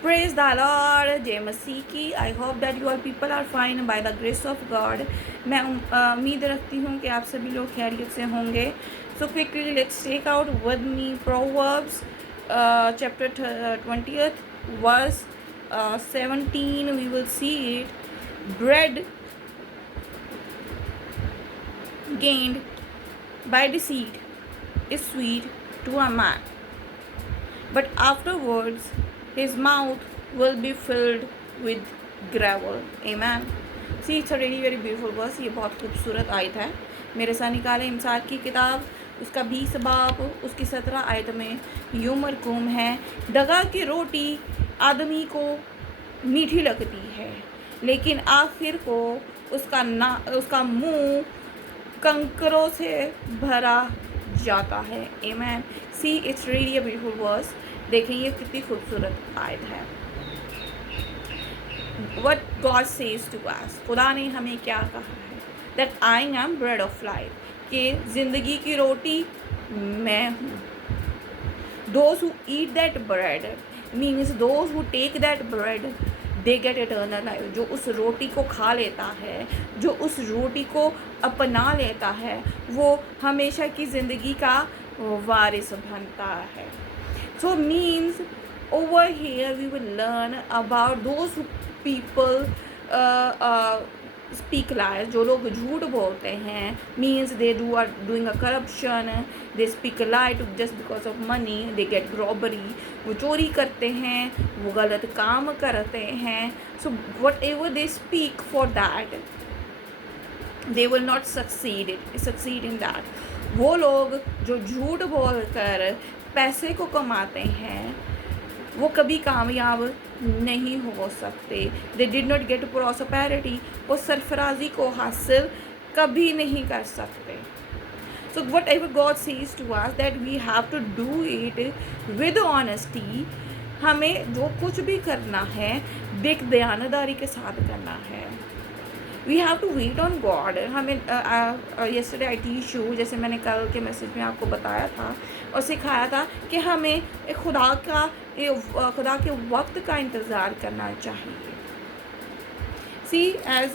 Praise the Lord, जय मसीह की। I hope that you all people are fine by the grace of God. मैं उम्मीद रखती हूँ कि आप सभी लोग खैरियत से होंगे। So quickly let's take out with me Proverbs chapter 20th verse 17. We will see it. Bread gained by deceit is sweet to a man, but afterwards his mouth will be filled with gravel. Amen. See, it's a really very beautiful verse. ये बहुत खूबसूरत आयत है। मेरे साथ निकाले इंसान की किताब उसका 20 बाब उसकी 17 आयत में यूं मरकूम है, दगा की रोटी आदमी को मीठी लगती है, लेकिन आखिर को उसका मुंह कंकरों से भरा जाता है। Amen. See, it's really a beautiful verse. देखें ये कितनी खूबसूरत आयत है। What God says to us, खुदा ने हमें क्या कहा है? That I am bread of life, कि ज़िंदगी की रोटी मैं हूँ। Those who eat that bread means those who take that bread they get eternal life. जो उस रोटी को खा लेता है, जो उस रोटी को अपना लेता है, वो हमेशा की ज़िंदगी का वारिस बनता है. So means over here we will learn about those people speak lies. जो लोग झूठ बोलते हैं means they are doing a corruption, they speak a lie to just because of money, they get robbery. वो चोरी करते हैं, वो गलत काम करते हैं. So whatever they speak for that they will not succeed in that. वो लोग जो झूठ बोलकर पैसे को कमाते हैं वो कभी कामयाब नहीं हो सकते. They did not gate prosperity. वो सरफराजी को हासिल कभी नहीं कर सकते. So whatever God says to us that we have to do it with honesty. हमें जो कुछ भी करना है दयानदारी के साथ करना है. We have to wait on God. हमें yesterday I teach you, जैसे मैंने कल के मैसेज में आपको बताया था और सिखाया था कि हमें खुदा के वक्त का इंतज़ार करना चाहिए. सी as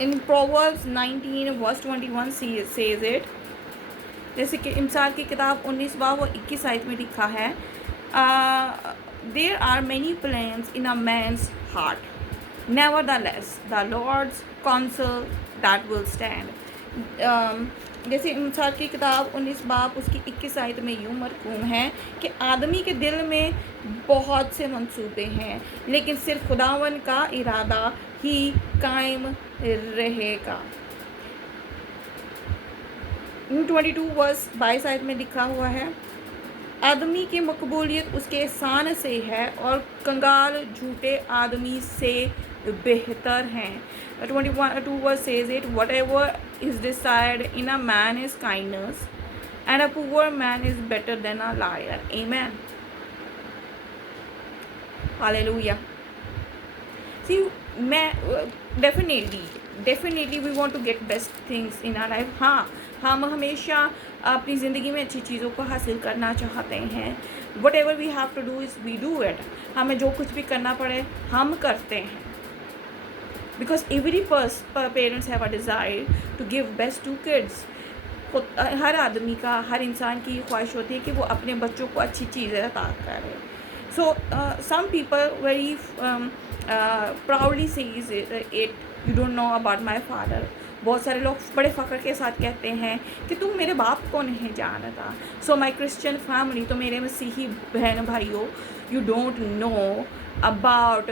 in Proverbs 19 verse 21 says it. जैसे कि इमसाल की किताब 19 बाब और 21 आयत में लिखा है, there are many plans in a man's heart, nevertheless the Lord's counsel that will stand. जैसे इमसाल की किताब 19 बाब उसकी 21 आयत में यूं मरकूम है कि आदमी के दिल में बहुत से मंसूबे हैं, लेकिन सिर्फ खुदावन का इरादा ही कायम रहेगा. 22 वर्स 22 आयत में लिखा हुआ है, आदमी की मकबूलियत उसके एहसान से है और कंगाल झूठे आदमी से बेहतर हैं. 22 verse says it, whatever is desired in a man is kindness, and a poor man is better than a liar. Amen. Hallelujah. See, definitely we want to get best things in our life. हाँ, हम हमेशा अपनी ज़िंदगी में अच्छी चीज़ों को हासिल करना चाहते हैं. Whatever we have to do is we do it. हमें जो कुछ भी करना पड़े हम करते हैं. Because every parents have a desire to give best to kids. हर आदमी का, हर इंसान की ख्वाहिश होती है कि वो अपने बच्चों को अच्छी चीज़ें अता करे. So some people very proudly says it, you don't know about my father. बहुत सारे लोग बड़े फ़ख्र के साथ कहते हैं कि तुम मेरे बाप को नहीं जानता. सो माई क्रिश्चियन फैमिली, तो मेरे मसीही बहन भाइयों, you don't know about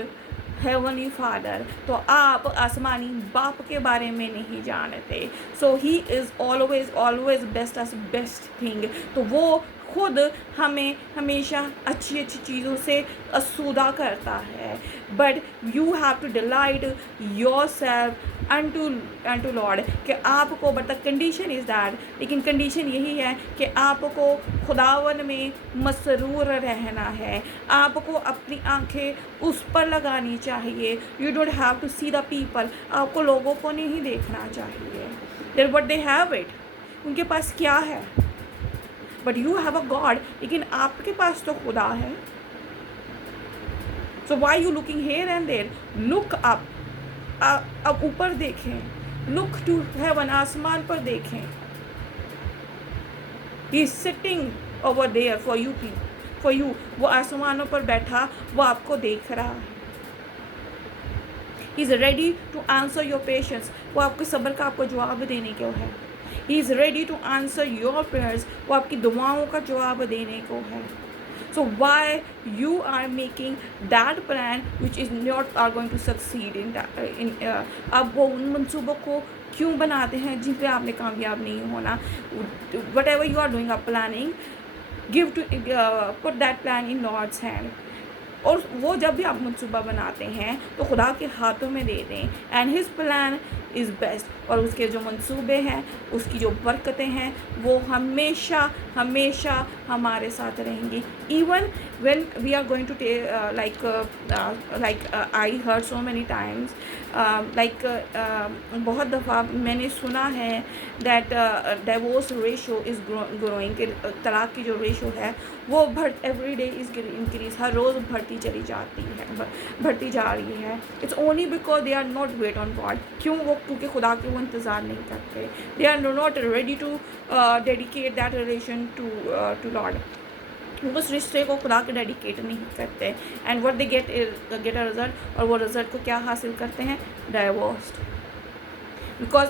heavenly father. तो आप आसमानी बाप के बारे में नहीं जानते. So he is always best thing. तो वो खुद हमें हमेशा अच्छी चीज़ों से आसूदा करता है. But you have to delight your self unto lord, कि आपको, but the condition is that, लेकिन कंडीशन यही है कि आपको खुदावन में मसरूर रहना है. आपको अपनी आंखें उस पर लगानी चाहिए. You don't have to see the people. आपको लोगों को नहीं देखना चाहिए. There what they have it, उनके पास क्या है. But you have a God, लेकिन आपके पास तो खुदा है. So why you looking here and there? Look up. अब ऊपर देखें. लुक टू हेवन, आसमान पर देखें. He is sitting over there for you, for you. वो आसमानों पर बैठा, वो आपको देख रहा है. He is ready to answer your patience. वो आपके सब्र का आपको जवाब देने को है. He is ready to answer your prayers. वो आपकी दुआओं का जवाब देने को है. So why you are making that plan which is not are going to succeed in that अब वो उन मंसूबों को क्यों बनाते हैं जिन पे आपने कामयाब नहीं होना? Whatever you are doing a planning, give to put that plan in Lord's hand. और वो जब भी आप मंसूबा बनाते हैं तो खुदा के हाथों में दे दें. And his plan is best. और उसके जो मंसूबे हैं, उसकी जो बरकतें हैं, वो हमेशा हमेशा हमारे साथ रहेंगी. Even when we are going to take I heard so many times बहुत दफ़ा मैंने सुना है that divorce ratio is growing, कि तलाक़ की जो रेशो है वो every day is increase, हर रोज़ बढ़ती चली जाती है, बढ़ती जा रही है. It's only because they are not wait on God. क्यों? वो क्योंकि खुदा के वो इंतज़ार नहीं करते. They are not ready to dedicate that relation to Lord. उस रिश्ते को खुदा के डेडिकेट नहीं करते. And what they get a result. और वो रिजल्ट को क्या हासिल करते हैं? Divorced. Because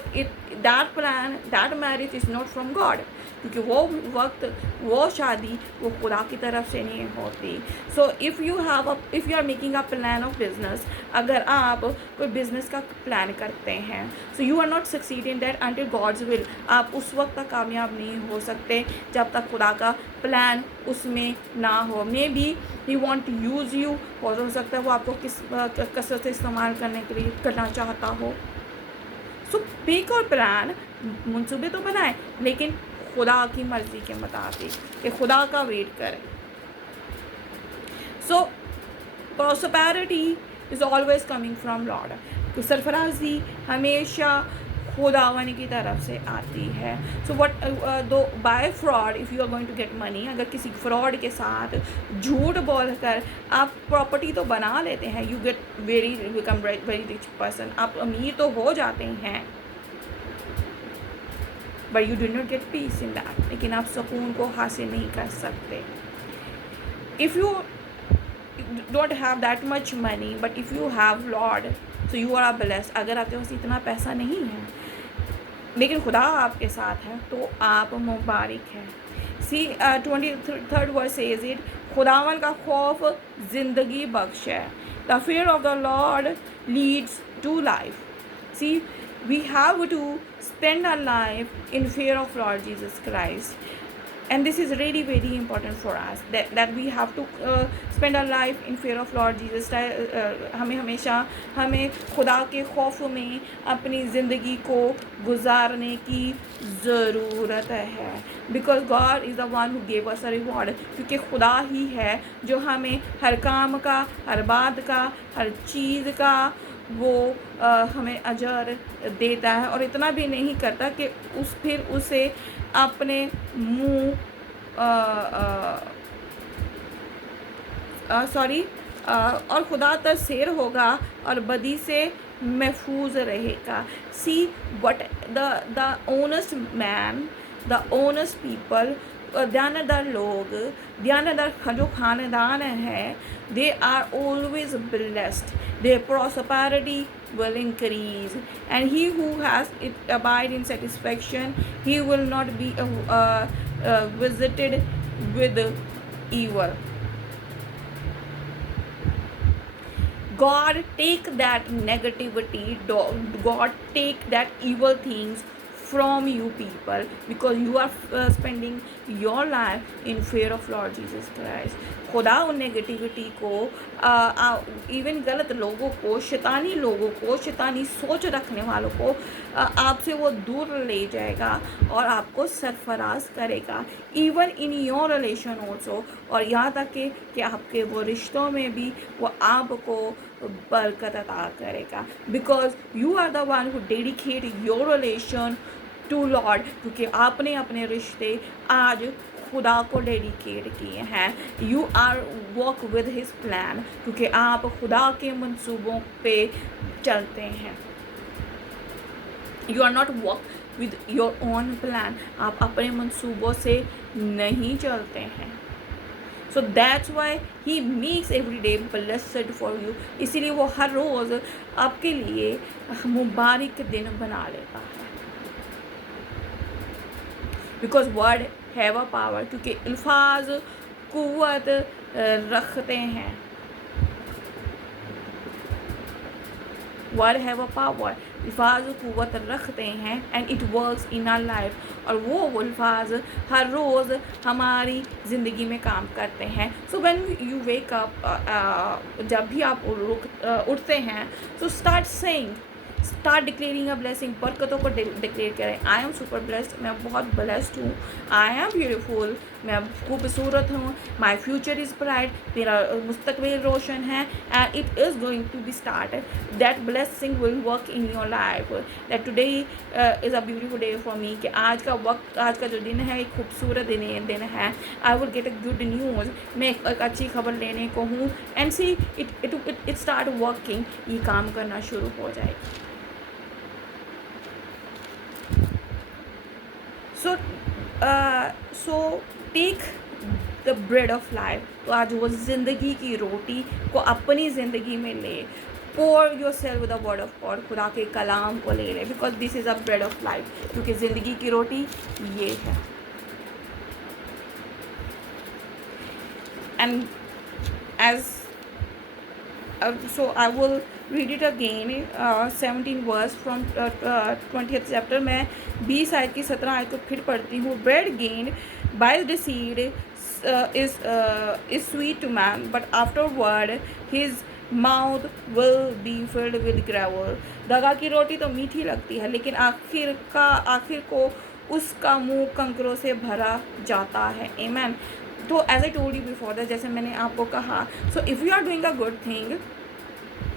that plan, that marriage is not from God. क्योंकि वो वक्त, वो शादी वो खुदा की तरफ से नहीं होती. So if you are making a plan of business, अगर आप कोई बिजनेस का प्लान करते हैं, so you are not succeed in that until God's will. आप उस वक्त तक कामयाब नहीं हो सकते जब तक खुदा का प्लान उसमें ना हो. Maybe he want to use you. हो सकता है वो आपको किस कसरत से इस्तेमाल करने के लिए करना चाहता हो. सो मेक और प्लान, मंसूबे तो बनाए, लेकिन खुदा की मर्ज़ी के मुताबिक, कि खुदा का वेट करें. So prosperity is always coming from Lord. तो सरफराजी हमेशा खुदावन की तरफ से आती है. So what though by fraud, if you are going to get money, अगर किसी फ्रॉड के साथ झूठ बोल कर आप प्रॉपर्टी तो बना लेते हैं, you get become very rich person, आप अमीर तो हो जाते हैं, but you do not get peace in that. लेकिन आप सुकून को हासिल नहीं कर सकते. If you don't have that much money, but if you have lord, so you are blessed. अगर आपके पास इतना पैसा नहीं है लेकिन खुदा आपके साथ है, तो आप मुबारक हैं. सी 23rd वर्स सेज इट, खुदावन का खौफ ज़िंदगी बख्श है. The fear of the lord leads to life. See we have to spend our life in fear of Lord Jesus Christ, and this is really very important for us, that we have to spend our life in fear of Lord Jesus Christ. हमें हमेशा हमें खुदा के खौफ में अपनी ज़िंदगी को गुजारने की ज़रूरत है. Because God is the one who gave us a reward. क्योंकि खुदा ही है जो हमें हर काम का, हर बात का, हर चीज़ का वो हमें अजर देता है. और इतना भी नहीं करता कि फिर उसे अपने मुँह और खुदा तस्सेर होगा और बदी से महफूज रहेगा. See what the honest man, the honest people, दयानतदार लोग, दयानतदार जो खानदान है, they are always blessed. Their prosperity will increase, and he who has it abide in satisfaction, he will not be visited with evil. God take that negativity, God take that evil things from you people, because you are spending your life in fear of Lord Jesus Christ. खुदा उन negativity को, even गलत लोगों को, शैतानी लोगों को, शैतानी सोच रखने वालों को आपसे वो दूर ले जाएगा और आपको सरफराज करेगा. Even in your relation also. और यहाँ तक कि आपके वो रिश्तों में भी वो आपको बरकत अता करेगा. Because you are the one who dedicate your relation to lord. क्योंकि आपने अपने रिश्ते आज खुदा को डेडिकेट किए हैं। You are walk with his plan, क्योंकि आप खुदा के मंसूबों पे चलते हैं। You are not walk with your own plan, आप अपने मंसूबों से नहीं चलते हैं। So that's why he makes every day blessed for you, इसीलिए वो हर रोज़ आपके लिए मुबारक दिन बना लेता है। Because word have a power, क्योंकि अल्फाज कुव्वत रखते हैं। वर्ड हैव अ पावर, अल्फाज कुव्वत रखते हैं। And it works in our life, और वो अल्फाज हर रोज़ हमारी ज़िंदगी में काम करते हैं। So when you wake up, जब भी आप उठते हैं, so start saying, start declaring a blessing, बरकतों को डिक्लेयर करें। आई एम सुपर ब्लेस्ड, मैं बहुत ब्लेस्ड हूँ। आई एम ब्यूटीफुल, मैं खूबसूरत हूँ। माई फ्यूचर इज़ ब्राइट, मेरा मुस्तकबिल रोशन है। And it is going to be start, that blessing will work in your life, that today is a beautiful day for me, कि आज का वक्त, आज का जो दिन है एक खूबसूरत दिन है। I will get a good news, मैं एक अच्छी खबर लेने को हूँ। And see it start working, ये काम करना शुरू हो जाएगा। So take the bread of life, तो आज वो ज़िंदगी की रोटी को अपनी ज़िंदगी में ले। Pour yourself with the word of God, खुदा के कलाम को ले ले, because this is a bread of life, क्योंकि ज़िंदगी की रोटी ये है। And as so I will read it again, 17 verse from 20th chapter। मैं 20 आयत की 17 आयत को फिर पढ़ती हूँ। bread gained by the seed is sweet to man, but afterward his mouth will be filled with gravel। दगा की रोटी तो मीठी लगती है, लेकिन आखिर को उसका मुंह कंकरों से भरा जाता है। Amen। तो as I told you before that, जैसे मैंने आपको कहा, so if you are doing a good thing,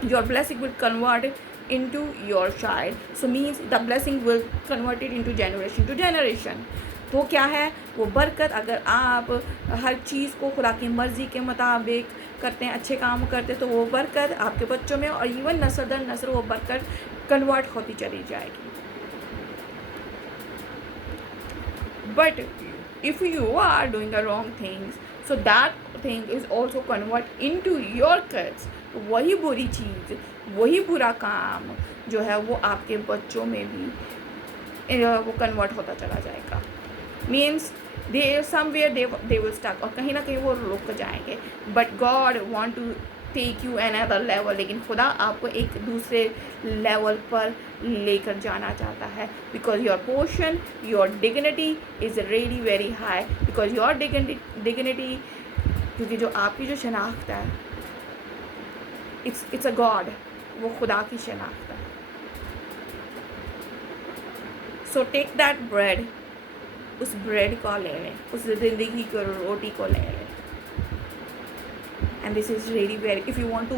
your blessing will convert into your child. So means the blessing will converted into generation to generation. तो क्या है वो बरकत? अगर आप हर चीज़ को खुदा की मर्ज़ी के मुताबिक करते हैं, अच्छे काम करते हैं, तो वो बरकत आपके बच्चों में और इवन नस्ल दर नस्ल वो बरकत कन्वर्ट होती चली जाएगी। But if you are doing the wrong things, so that thing is also convert into your kids। वही बुरी चीज़, वही बुरा काम जो है वो आपके बच्चों में भी वो कन्वर्ट होता चला जाएगा। Means they somewhere they will stuck, और कहीं ना कहीं वो रुक जाएंगे। But God want to take you another level, लेकिन खुदा आपको एक दूसरे लेवल पर लेकर जाना चाहता है। Because your portion, your dignity is really very high, because your dignity, क्योंकि जो आपकी जो शनाख्त है, इट्स अ गॉड, वो खुदा की शनाख्त है। सो टेक दैट ब्रेड, उस ब्रेड को ले लें, उस ज़िंदगी की रोटी को ले लें। And this is really very, if you want to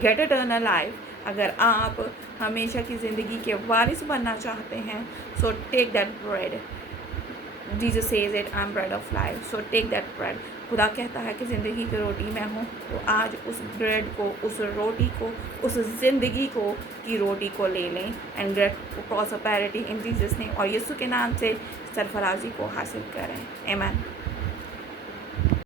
get eternal life, अगर आप हमेशा की ज़िंदगी के वारिस बनना चाहते हैं, so take that bread. Jesus says it, I am bread of life, so take that bread. खुदा कहता है कि ज़िंदगी की रोटी मैं हूँ, तो आज उस ब्रेड को, उस रोटी को, उस ज़िंदगी को की रोटी को ले लें and get prosperity in Jesus name, और यीशु के नाम से सरफराजी को हासिल करें। आमीन।